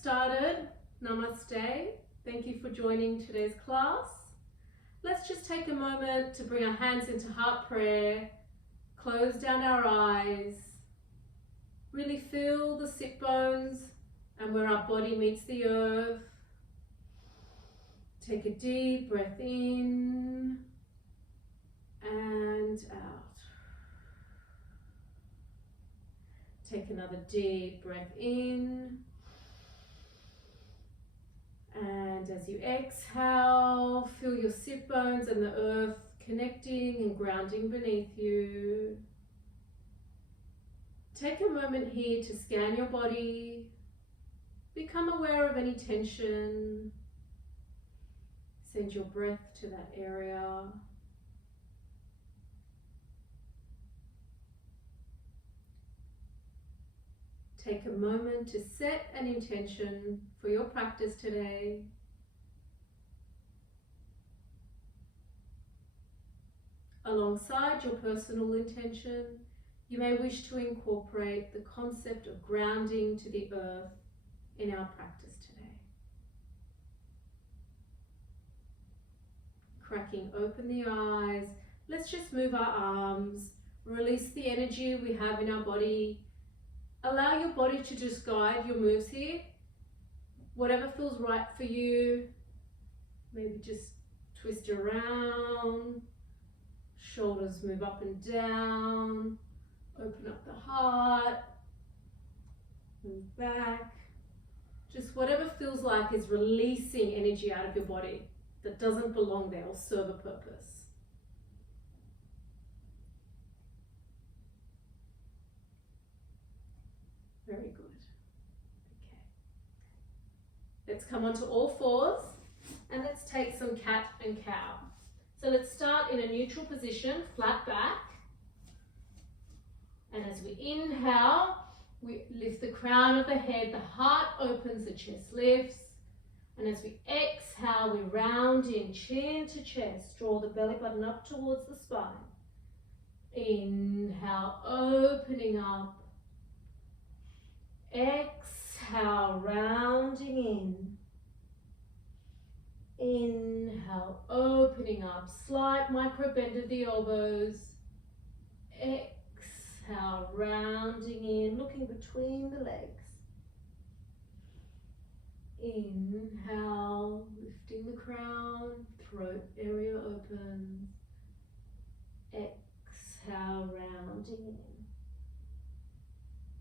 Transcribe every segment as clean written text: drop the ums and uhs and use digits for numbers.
started. Namaste. Thank you for joining today's class. Let's just take a moment to bring our hands into heart prayer, close down our eyes, really feel the sit bones and where our body meets the earth. Take a deep breath in and out. Take another deep breath in. And as you exhale, feel your sit bones and the earth connecting and grounding beneath you. Take a moment here to scan your body. Become aware of any tension. Send your breath to that area. Take a moment to set an intention for your practice today. Alongside your personal intention, you may wish to incorporate the concept of grounding to the earth in our practice today. Cracking open the eyes, let's just move our arms, release the energy we have in our body. Allow your body to just guide your moves here. Whatever feels right for you. Maybe just twist around. Shoulders move up and down. Open up the heart. Move back. Just whatever feels like is releasing energy out of your body that doesn't belong there or serve a purpose. Very good. Okay. Let's come onto all fours and let's take some cat and cow. So let's start in a neutral position, flat back. And as we inhale, we lift the crown of the head, the heart opens, the chest lifts. And as we exhale, we round in, chin to chest, draw the belly button up towards the spine. Inhale, opening up. Exhale, rounding in. Inhale, opening up, slight micro bend of the elbows. Exhale, rounding in, looking between the legs. Inhale, lifting the crown, throat area opens. Exhale, rounding in.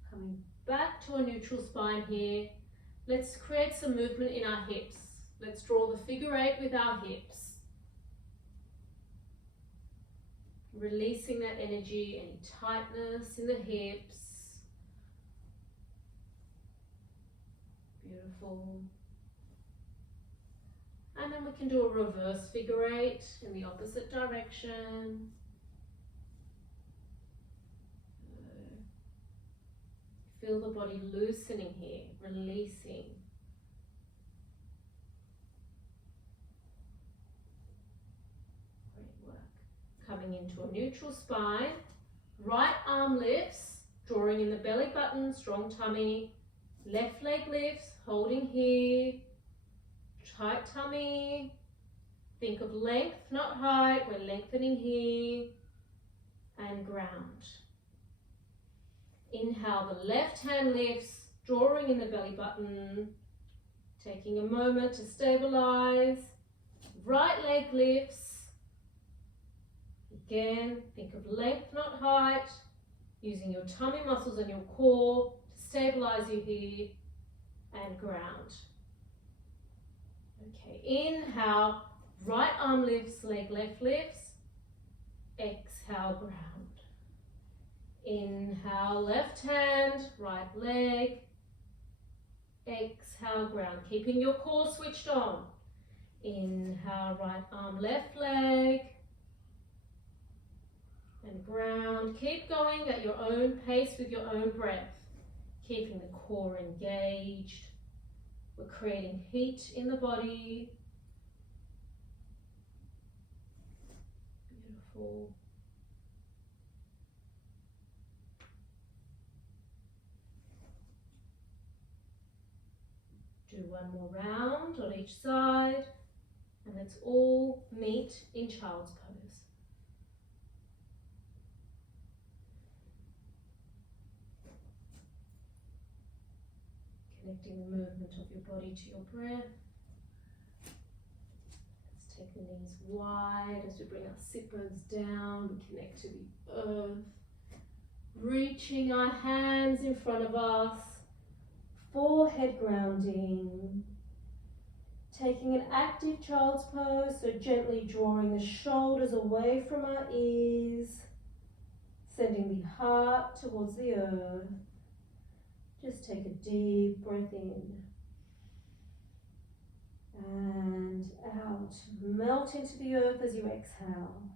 Coming back to a neutral spine here. Let's create some movement in our hips. Let's draw the figure 8 with our hips. Releasing that energy, any tightness in the hips. Beautiful. And then we can do a reverse figure 8 in the opposite direction. Feel the body loosening here, releasing. Great work. Coming into a neutral spine. Right arm lifts, drawing in the belly button, strong tummy. Left leg lifts, holding here. Tight tummy. Think of length, not height. We're lengthening here. And ground. Inhale, the left hand lifts, drawing in the belly button. Taking a moment to stabilize. Right leg lifts. Again, think of length, not height. Using your tummy muscles and your core to stabilize you here. And ground. Okay, inhale, right arm lifts, leg left lifts. Exhale, ground. Inhale, left hand, right leg. Exhale, ground. Keeping your core switched on. Inhale, right arm, left leg. And ground. Keep going at your own pace with your own breath. Keeping the core engaged. We're creating heat in the body. Beautiful. Do one more round on each side, and let's all meet in child's pose. Connecting the movement of your body to your breath. Let's take the knees wide as we bring our sit bones down. We connect to the earth. Reaching our hands in front of us. Forehead grounding. Taking an active child's pose, so gently drawing the shoulders away from our ears. Sending the heart towards the earth. Just take a deep breath in and out. Melt into the earth as you exhale.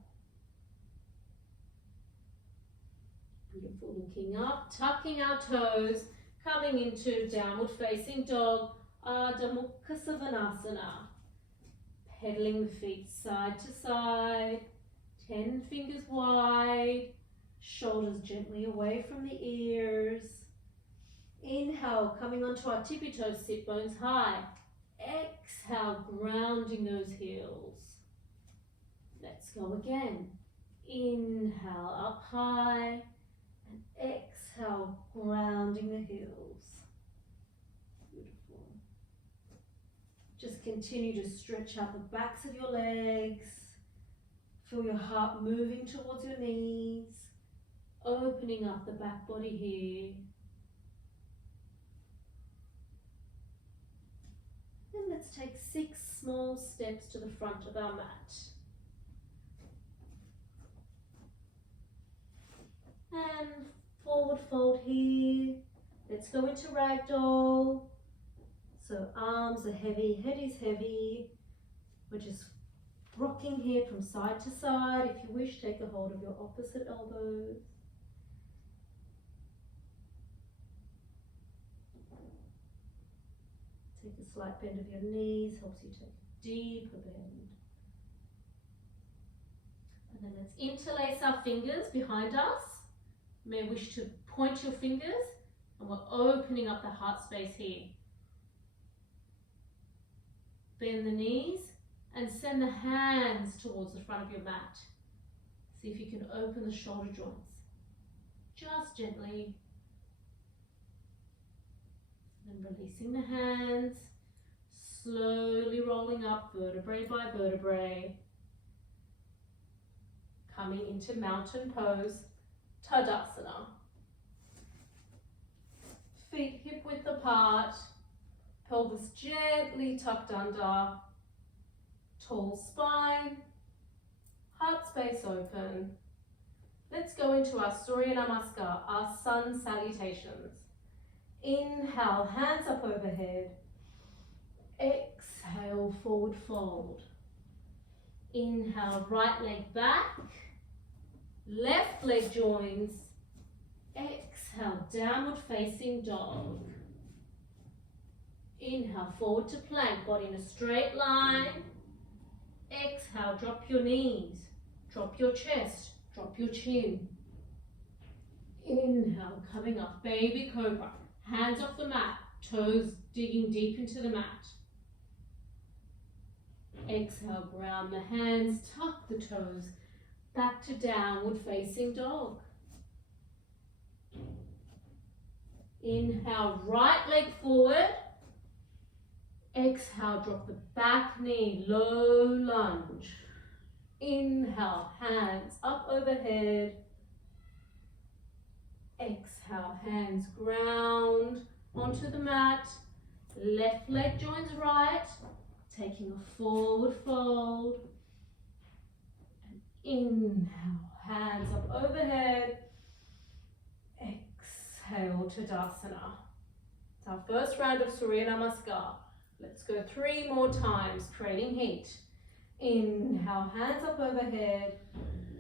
Beautiful. Looking up, tucking our toes, coming into downward facing dog, Ardha Mukha Savasana. Pedaling the feet side to side, 10 fingers wide, shoulders gently away from the ears. Inhale, coming onto our tippy toes, sit bones high. Exhale, grounding those heels. Let's go again. Inhale, up high. And exhale, grounding the heels. Beautiful. Just continue to stretch out the backs of your legs. Feel your heart moving towards your knees. Opening up the back body here. And let's take 6 small steps to the front of our mat. And forward fold here. Let's go into ragdoll. So arms are heavy, head is heavy. We're just rocking here from side to side. If you wish, take a hold of your opposite elbows. Take a slight bend of your knees, helps you take a deeper bend. And then let's interlace our fingers behind us. You may wish to point your fingers, and we're opening up the heart space here. Bend the knees and send the hands towards the front of your mat. See if you can open the shoulder joints. Just gently. And releasing the hands, slowly rolling up vertebrae by vertebrae. Coming into mountain pose, Tadasana. Feet hip width apart, pelvis gently tucked under, tall spine, heart space open. Let's go into our Surya Namaskar, our sun salutations. Inhale, hands up overhead. Exhale, forward fold. Inhale, right leg back. Left leg joins. Exhale, downward facing dog. Inhale, forward to plank, body in a straight line. Exhale, drop your knees. Drop your chest, drop your chin. Inhale, coming up, baby cobra. Hands off the mat, toes digging deep into the mat. Exhale, ground the hands, tuck the toes, back to downward facing dog. Inhale, right leg forward. Exhale, drop the back knee, low lunge. Inhale, hands up overhead. Exhale, hands ground onto the mat. Left leg joins right, taking a forward fold. And inhale, hands up overhead. Exhale, Tadasana. It's our first round of Surya Namaskar. Let's go 3 more times, creating heat. Inhale, hands up overhead.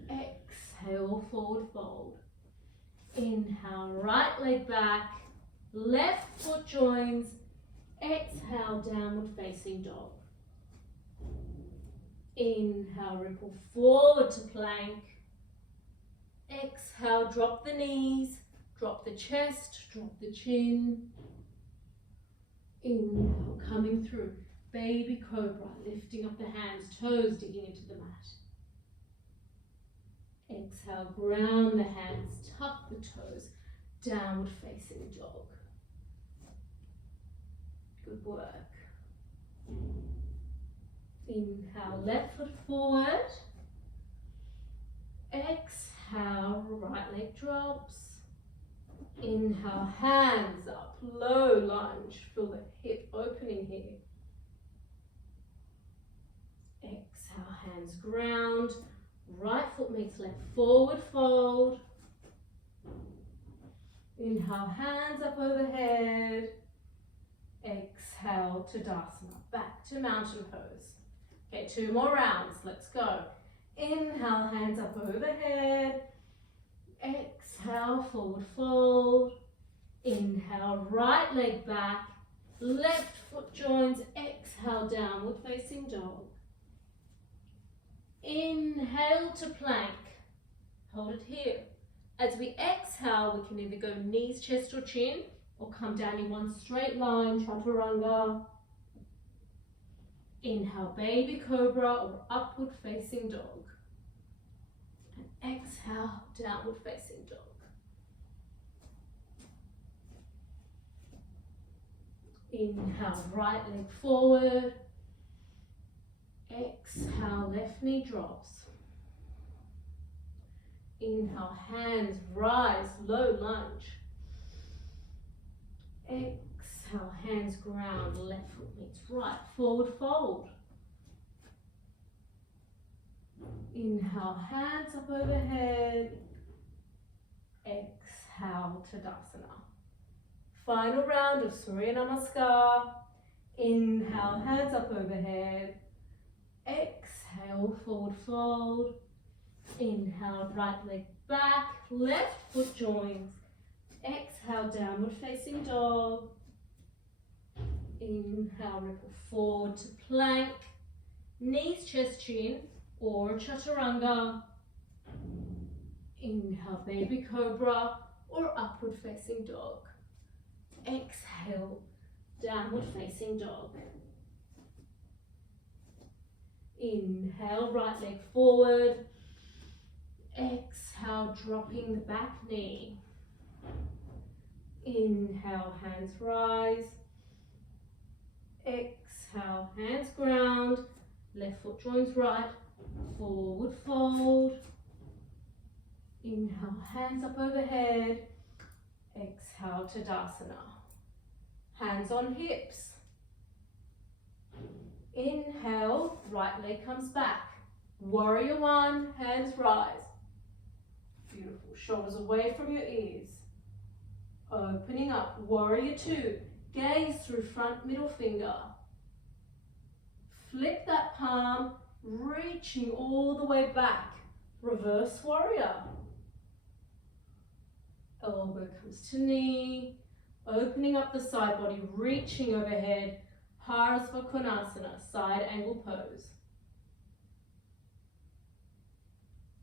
Exhale, forward fold. Inhale, right leg back, left foot joins, exhale, downward facing dog. Inhale, ripple forward to plank. Exhale, drop the knees, drop the chest, drop the chin. Inhale, coming through. Baby cobra, lifting up the hands, toes digging into the mat. Exhale, ground the hands, tuck the toes, downward facing dog. Good work. Inhale, left foot forward. Exhale, right leg drops. Inhale, hands up, low lunge. Feel the hip opening here. Exhale, hands ground. Right foot meets left, forward fold. Inhale, hands up overhead. Exhale, Tadasana, back to mountain pose. Okay, 2 more rounds, let's go. Inhale, hands up overhead. Exhale, forward fold. Inhale, right leg back. Left foot joins. Exhale, downward facing dog. Inhale to plank. Hold it here. As we exhale, we can either go knees, chest or chin, or come down in one straight line, chaturanga. Inhale, baby cobra or upward facing dog. And exhale, downward facing dog. Inhale, right leg forward. Exhale, left knee drops. Inhale, hands rise, low lunge. Exhale, hands ground, left foot meets right, forward fold. Inhale, hands up overhead. Exhale, Tadasana. Final round of Surya Namaskar. Inhale, hands up overhead. Exhale, forward fold. Inhale, right leg back, left foot joins. Exhale, downward facing dog. Inhale, ripple forward to plank. Knees, chest, chin, or chaturanga. Inhale, baby cobra, or upward facing dog. Exhale, downward facing dog. Inhale, right leg forward. Exhale, dropping the back knee. Inhale, hands rise. Exhale, hands ground. Left foot joins right. Forward fold. Inhale, hands up overhead. Exhale, Tadasana. Hands on hips. Inhale, right leg comes back. Warrior one, hands rise. Beautiful. Shoulders away from your ears. Opening up. Warrior two. Gaze through front middle finger. Flip that palm, reaching all the way back. Reverse warrior. Elbow comes to knee. Opening up the side body, reaching overhead. Parasva Konasana, side angle pose.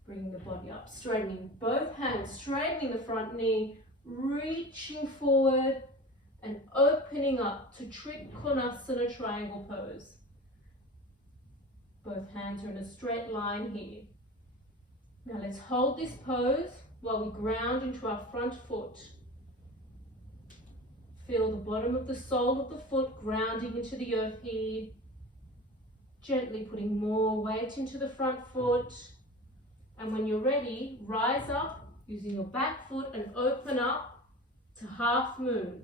Bring the body up, straightening both hands, straightening the front knee, reaching forward and opening up to Trikonasana triangle pose. Both hands are in a straight line here. Now let's hold this pose while we ground into our front foot. Feel the bottom of the sole of the foot grounding into the earth here. Gently putting more weight into the front foot. And when you're ready, rise up using your back foot and open up to half moon,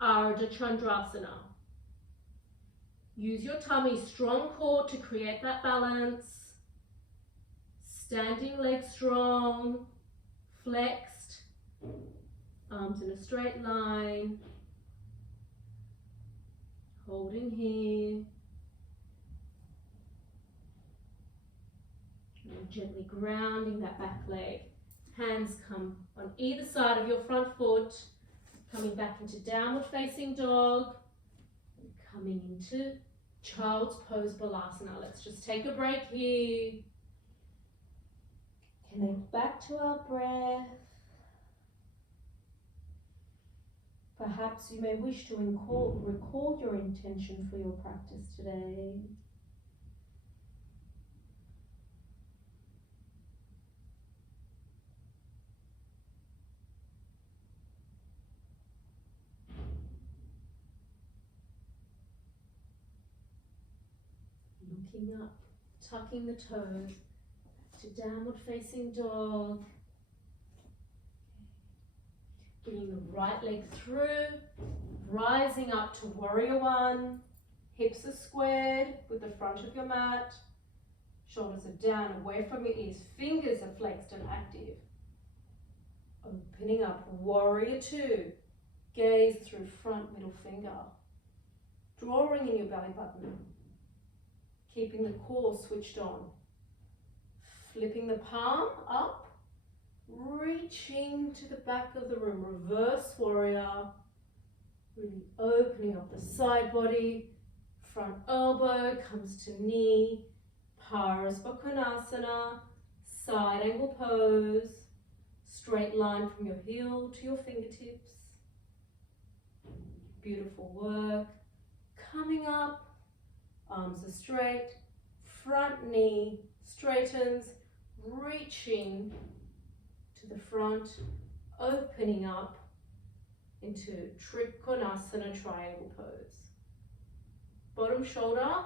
Ardha Chandrasana. Use your tummy, strong core to create that balance. Standing legs strong, flexed, arms in a straight line. Holding here. And gently grounding that back leg. Hands come on either side of your front foot. Coming back into downward facing dog. And coming into child's pose balasana. Let's just take a break here. Connect back to our breath. Perhaps you may wish to recall your intention for your practice today. Looking up, tucking the toes to downward facing dog. Bringing the right leg through, rising up to warrior one. Hips are squared with the front of your mat. Shoulders are down away from your ears. Fingers are flexed and active. Opening up, warrior two. Gaze through front middle finger. Drawing in your belly button. Keeping the core switched on. Flipping the palm up. Reaching to the back of the room, reverse warrior, really opening up the side body, front elbow comes to knee, Parasvakonasana, side angle pose, straight line from your heel to your fingertips. Beautiful work. Coming up, arms are straight, front knee straightens, reaching to the front, opening up into Trikonasana triangle pose. Bottom shoulder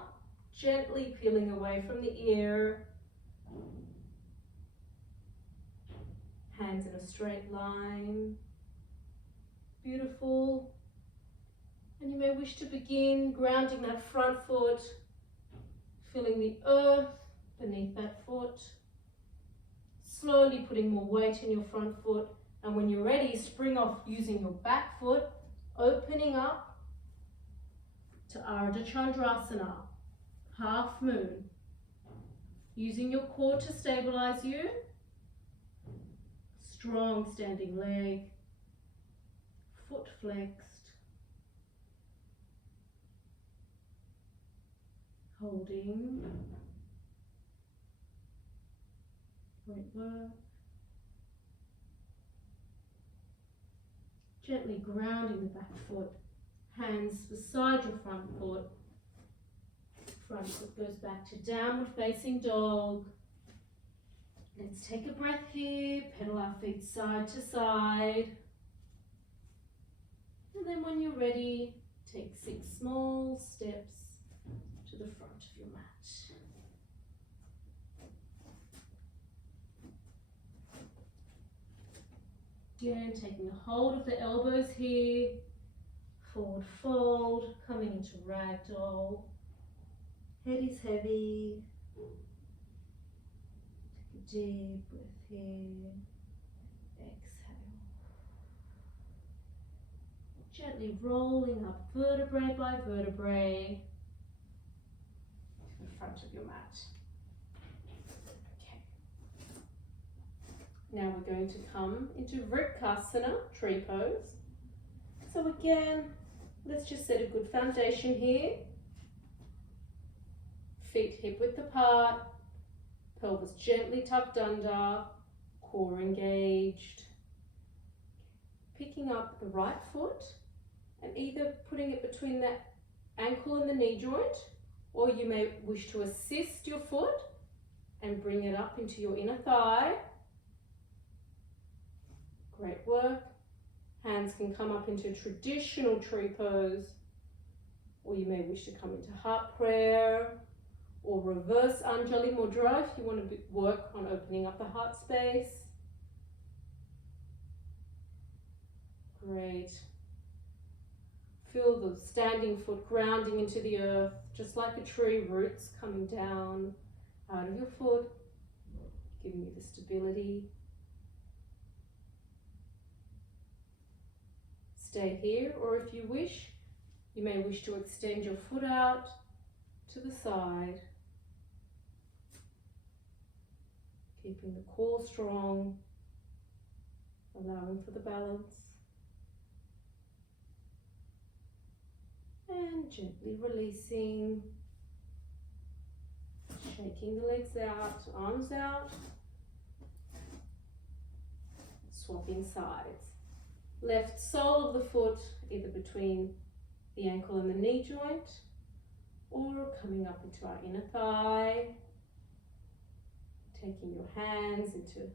gently peeling away from the ear. Hands in a straight line. Beautiful. And you may wish to begin grounding that front foot, feeling the earth beneath that foot. Slowly putting more weight in your front foot, and when you're ready, spring off using your back foot, opening up to Ardha Chandrasana, half moon. Using your core to stabilize you. Strong standing leg, foot flexed. Holding. Great work. Gently grounding the back foot, hands beside your front foot. Front foot goes back to downward facing dog. Let's take a breath here, pedal our feet side to side. And then when you're ready, take 6 small steps to the front of your mat. Again, taking a hold of the elbows here, forward fold, coming into ragdoll. Head is heavy. Take a deep breath here. Exhale. Gently rolling up vertebrae by vertebrae to the front of your mat. Now we're going to come into Vrksasana, tree pose. So again, let's just set a good foundation here. Feet hip width apart, pelvis gently tucked under, core engaged. Picking up the right foot and either putting it between the ankle and the knee joint, or you may wish to assist your foot and bring it up into your inner thigh. Great work. Hands can come up into traditional tree pose, or you may wish to come into heart prayer or reverse Anjali Mudra if you want to work on opening up the heart space. Great. Feel the standing foot grounding into the earth, just like a tree, roots coming down out of your foot, giving you the stability. Stay here, or if you wish, you may wish to extend your foot out to the side. Keeping the core strong, allowing for the balance. And gently releasing, shaking the legs out, arms out, swapping sides. Left sole of the foot, either between the ankle and the knee joint, or coming up into our inner thigh. Taking your hands into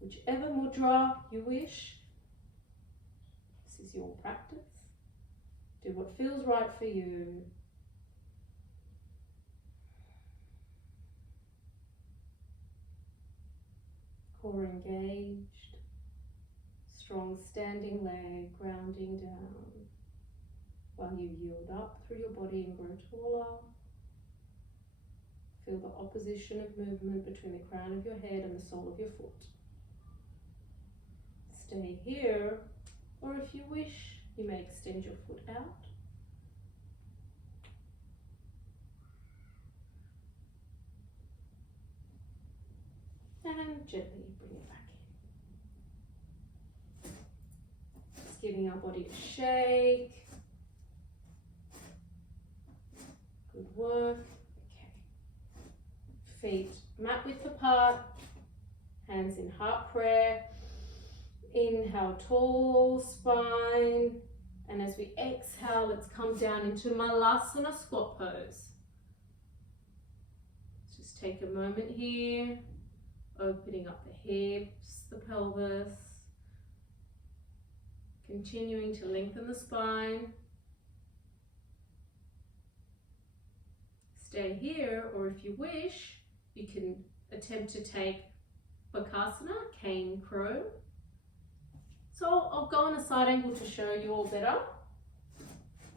whichever mudra you wish. This is your practice. Do what feels right for you. Core engaged. Strong standing leg, grounding down. While you yield up through your body and grow taller. Feel the opposition of movement between the crown of your head and the sole of your foot. Stay here, or if you wish, you may extend your foot out. And gently bring it back in. Just giving our body a shake. Good work. Feet mat width apart, hands in heart prayer. Inhale, tall spine, and as we exhale, let's come down into Malasana squat pose. Let's just take a moment here, opening up the hips, the pelvis, continuing to lengthen the spine. Stay here, or if you wish, you can attempt to take Bakasana, cane crow. So I'll go on a side angle to show you all better.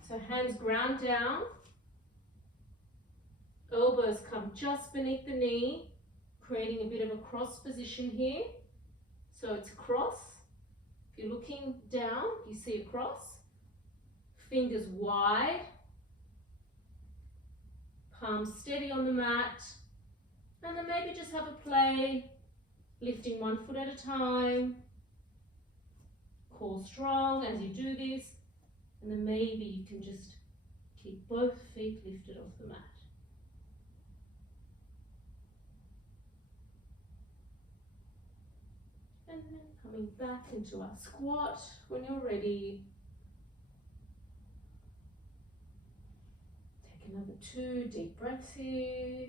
So hands ground down, elbows come just beneath the knee, creating a bit of a cross position here. So it's a cross. If you're looking down, you see a cross. Fingers wide, palms steady on the mat. And then maybe just have a play, lifting one foot at a time. Core strong as you do this. And then maybe you can just keep both feet lifted off the mat. And then coming back into our squat when you're ready. Take another 2 deep breaths here.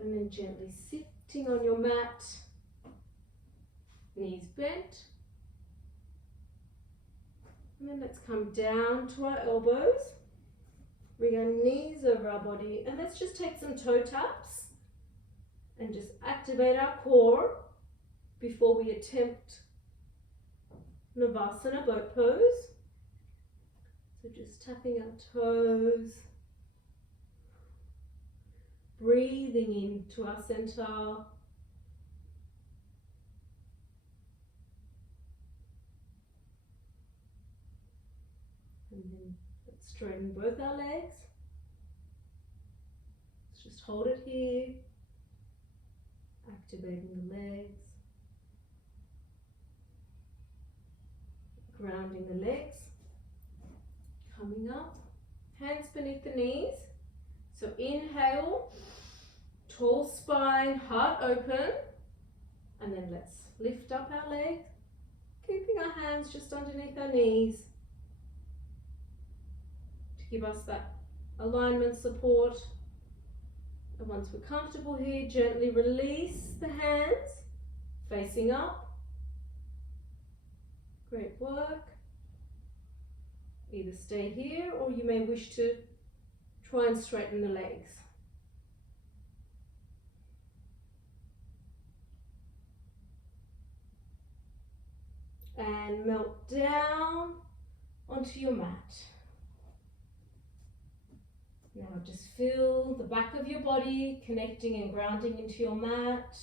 And then gently sitting on your mat, knees bent. And then let's come down to our elbows. Bring our knees over our body, and let's just take some toe taps and just activate our core before we attempt Navasana boat pose. So just tapping our toes. Breathing into our center. And then let's straighten both our legs. Let's just hold it here. Activating the legs. Grounding the legs. Coming up. Hands beneath the knees. So inhale, tall spine, heart open, and then let's lift up our legs, keeping our hands just underneath our knees to give us that alignment support. And once we're comfortable here, gently release the hands, facing up. Great work. Either stay here or you may wish to try and straighten the legs. And melt down onto your mat. Now just feel the back of your body connecting and grounding into your mat.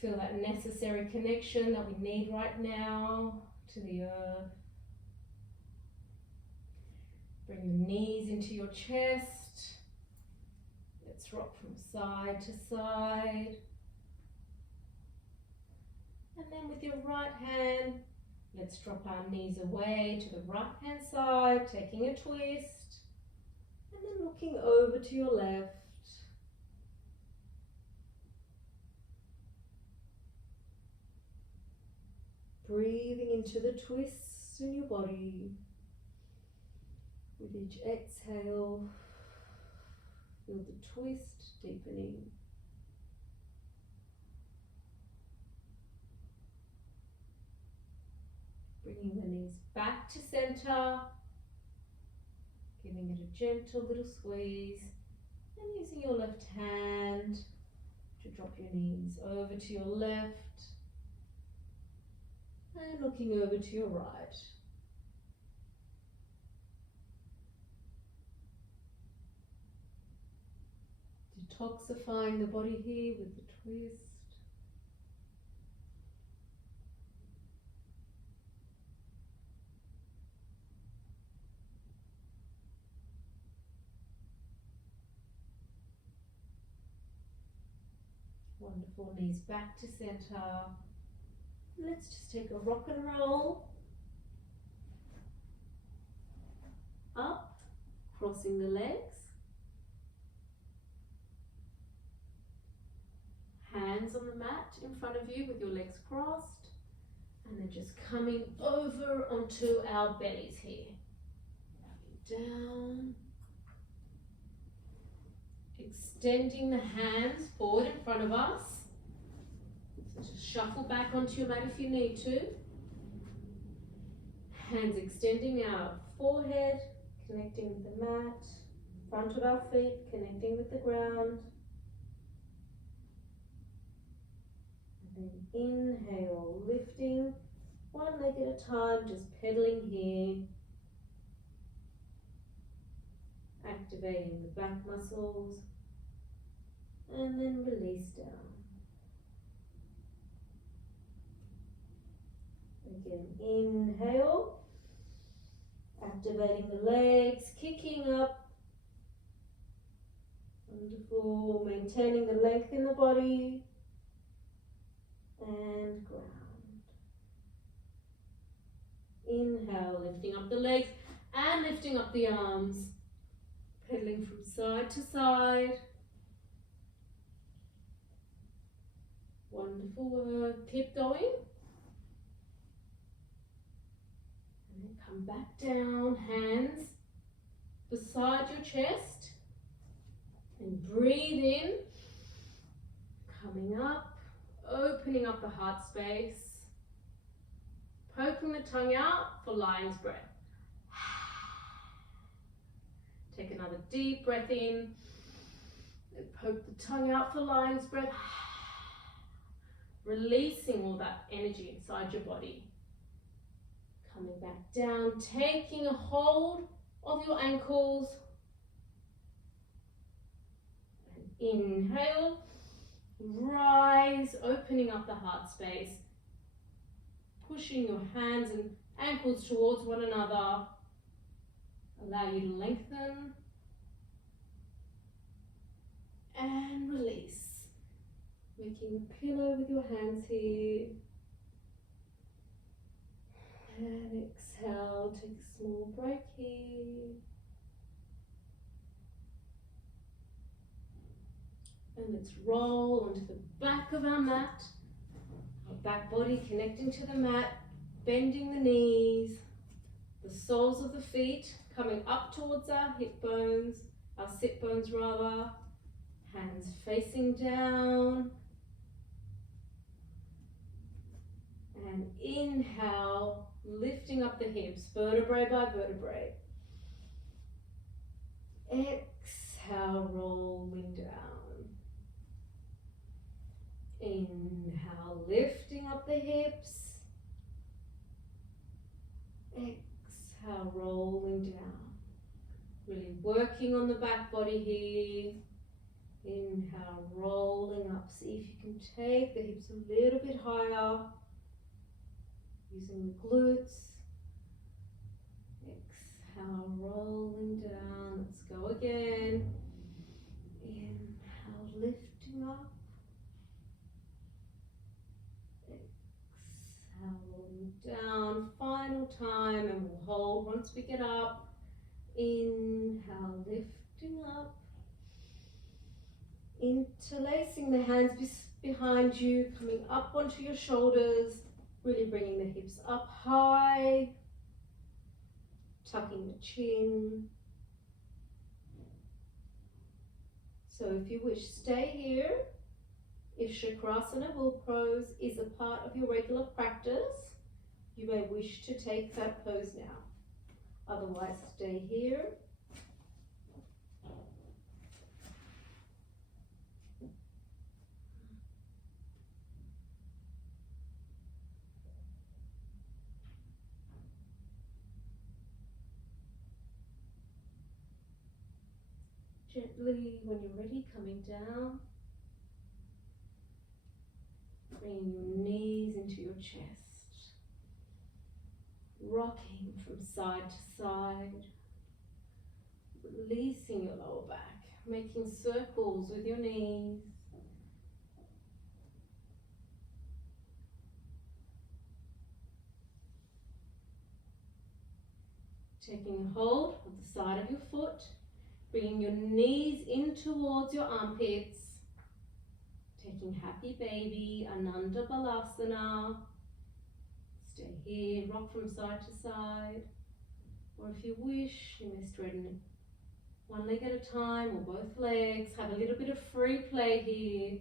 Feel that necessary connection that we need right now to the earth. Bring your knees into your chest. Let's rock from side to side. And then with your right hand, let's drop our knees away to the right hand side, taking a twist. And then looking over to your left. Breathing into the twists in your body. With each exhale, feel the twist deepening. Bringing the knees back to center, giving it a gentle little squeeze, and using your left hand to drop your knees over to your left and looking over to your right. Detoxifying the body here with the twist. Wonderful, knees back to center. Let's just take a rock and roll. Up, crossing the legs. Hands on the mat in front of you with your legs crossed. And then just coming over onto our bellies here. Down. Extending the hands forward in front of us. So just shuffle back onto your mat if you need to. Hands extending our forehead, connecting with the mat. Front of our feet, connecting with the ground. And then inhale, lifting one leg at a time, just pedaling here. Activating the back muscles. And then release down. Again, inhale, activating the legs, kicking up. Wonderful, maintaining the length in the body. And ground. Inhale, lifting up the legs and lifting up the arms. Pedaling from side to side. Wonderful work. Keep going. And then come back down. Hands beside your chest. And breathe in. Coming up. Opening up the heart space. Poking the tongue out for lion's breath. Take another deep breath in. And poke the tongue out for lion's breath. Releasing all that energy inside your body. Coming back down, taking a hold of your ankles. And inhale, rise, opening up the heart space. Pushing your hands and ankles towards one another. Allow you to lengthen. And release. Making a pillow with your hands here. And exhale, take a small break here. And let's roll onto the back of our mat. Our back body connecting to the mat, bending the knees, the soles of the feet coming up towards our hip bones, our sit bones rather. Hands facing down. And inhale, lifting up the hips, vertebrae by vertebrae. Exhale, rolling down. Inhale, lifting up the hips. Exhale, rolling down. Really working on the back body here. Inhale, rolling up. See if you can take the hips a little bit higher. Using the glutes. Exhale, rolling down. Let's go again. Inhale, lifting up. Exhale, rolling down. Final time, and we'll hold once we get up. Inhale, lift lifting up, interlacing the hands behind you, coming up onto your shoulders, really bringing the hips up high, tucking the chin. So if you wish, stay here. If Chakrasana Will Pose is a part of your regular practice, you may wish to take that pose now. Otherwise, stay here. Gently, when you're ready, coming down. Bringing your knees into your chest. Rocking from side to side. Releasing your lower back. Making circles with your knees. Taking hold of the side of your foot. Bringing your knees in towards your armpits. Taking Happy Baby, Ananda Balasana. Stay here, rock from side to side. Or if you wish, you may straighten one leg at a time or both legs. Have a little bit of free play here.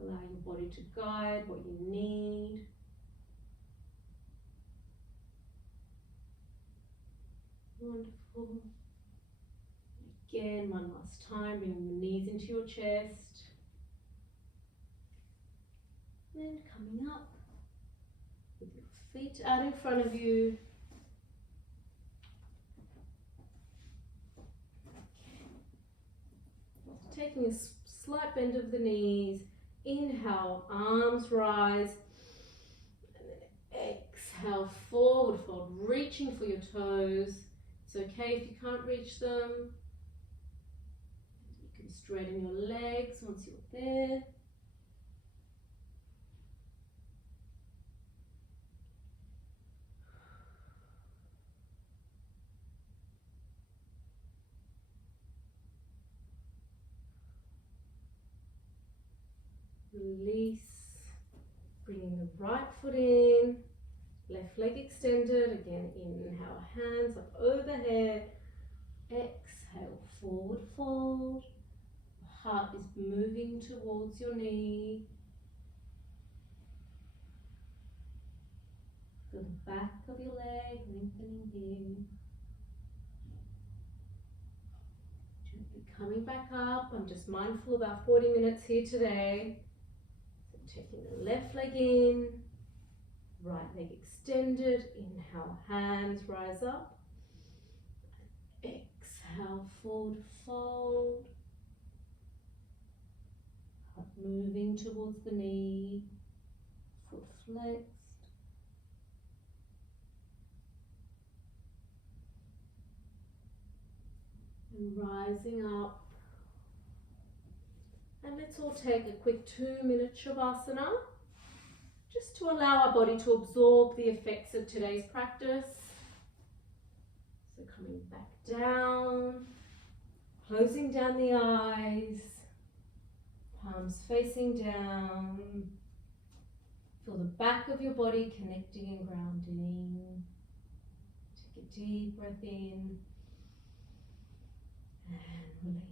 Allow your body to guide what you need. Wonderful. Again, one last time, bringing your knees into your chest. Then coming up with your feet out in front of you. Taking a slight bend of the knees. Inhale, arms rise. And then exhale, forward fold, reaching for your toes. It's okay if you can't reach them. You can straighten your legs once you're there. Release, bringing the right foot in, left leg extended. Again, inhale, hands up overhead. Exhale, forward fold. The heart is moving towards your knee. Feel the back of your leg lengthening here. Gently coming back up. I'm just mindful about 40 minutes here today. Taking the left leg in, right leg extended. Inhale, hands rise up. Exhale, forward fold. Heart moving towards the knee, foot flexed. And rising up. And let's all take a quick 2-minute Shavasana, just to allow our body to absorb the effects of today's practice. So coming back down, closing down the eyes, palms facing down. Feel the back of your body connecting and grounding. Take a deep breath in and release.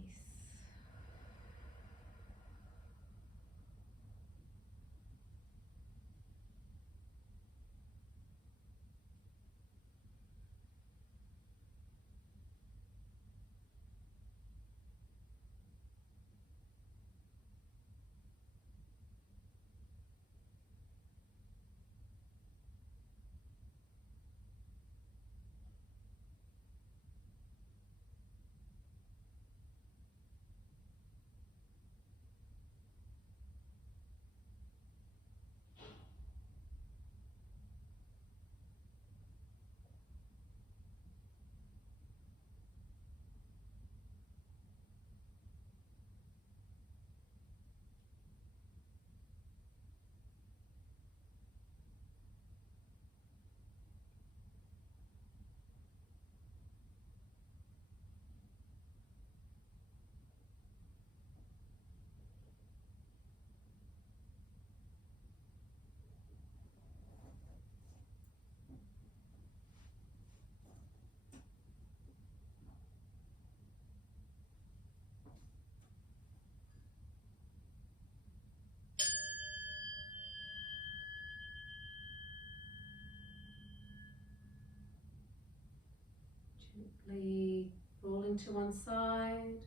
Gently rolling to one side,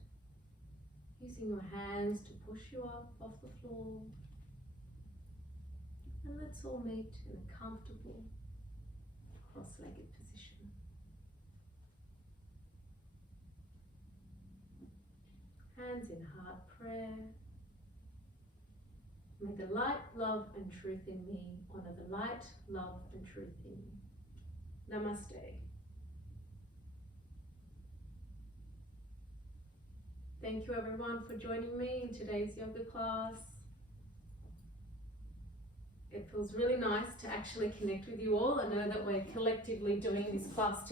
using your hands to push you up off the floor. And let's all meet in a comfortable cross-legged position. Hands in heart prayer. May the light, love and truth in me honor the light, love and truth in you. Namaste. Thank you everyone for joining me in today's yoga class. It feels really nice to actually connect with you all. I know that we're collectively doing this class